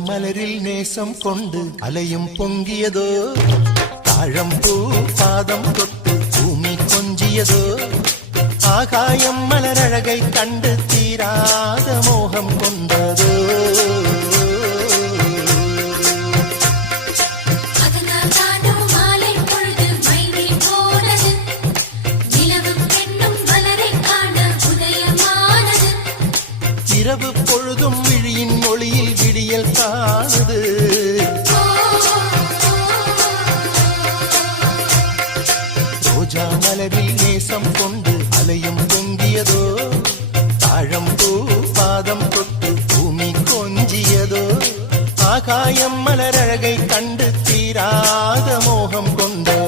மலரில் நேசம் கொண்டு அலையும் பொங்கியதோ, தாழம்பூ பாதம் தொட்டு பூமி கொஞ்சியதோ, ஆகாயம் மலரழகை கண்டு தீராத மோகம் கொண்டதோ. இரவு பொழுதும் விழியின் ஒளியில் விடியல் காணுது. ரோஜா மலரில் நேசம் கொண்டு அலையும் பொங்கியதோ, தாழம்பூ பாதம் தொட்டு பூமி கொஞ்சியதோ, ஆகாயம் மலரழகை கண்டு தீராத மோகம் கொண்டதோ.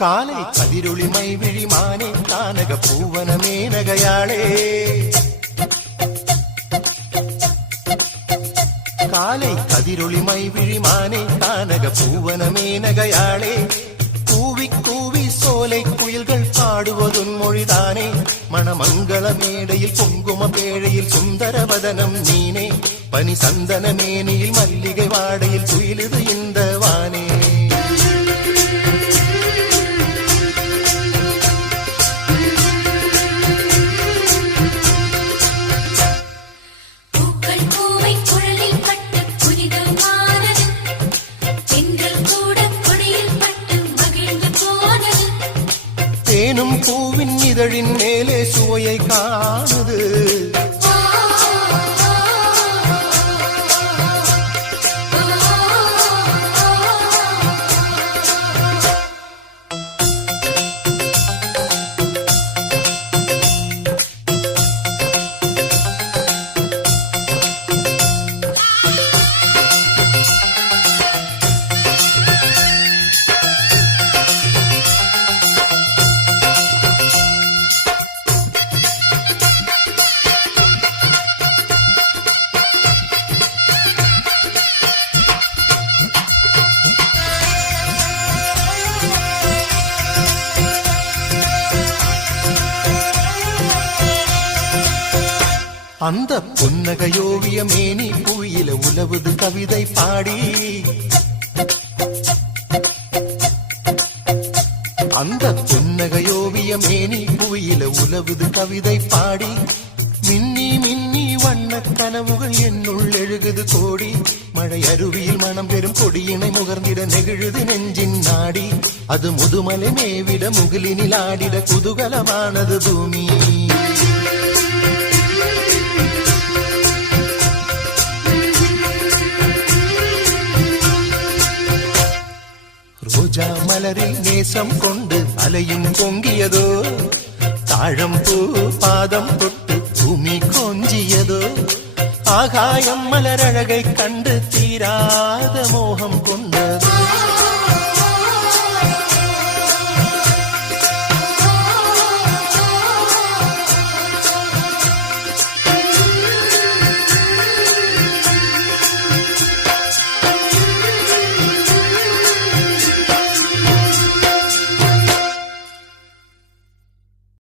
காலை கதிரொளிமை விழிமானே தானக பூவனமே நகையாளே, காலை கதிரொளிமை விழிமானே தானக பூவனமே நகையாளே, கூவி கூவி சோலை குயில்கள் பாடுவதுன் மொழிதானே, மணமங்கள மேடையில் குங்கும பேழையில் சுந்தரவதனம் நீனே, பனி சந்தன மேனியில் மல்லிகை வாடையில் துயிலுது இந்த வானே. தேனும் பூவின் இதழின் மேலே சுவையை காணுது. அந்த புன்னகையோவிய மேனி புவியில உலவுது கவிதை பாடி, அந்த புன்னகையோவிய மேனி புவியில உலவுது கவிதை பாடி, மின்னி மின்னி வண்ண கனவுகள் என்னுள் எழுகுது கோடி, மழை அருவியில் மனம் பெறும் கொடியினை முகர்ந்திட நெகிழுது நெஞ்சின் நாடி, அது முதுமலை மேவிட முகிலினில் ஆடிட குதூகலமானது பூமி. ரோஜா மலரில் நேசம் கொண்டு அலையும் பொங்கியதோ, தாழம்பூ பாதம் தொட்டு பூமி கொஞ்சியதோ, ஆகாயம் மலரழகை கண்டு தீராத மோகம் கொண்டதோ.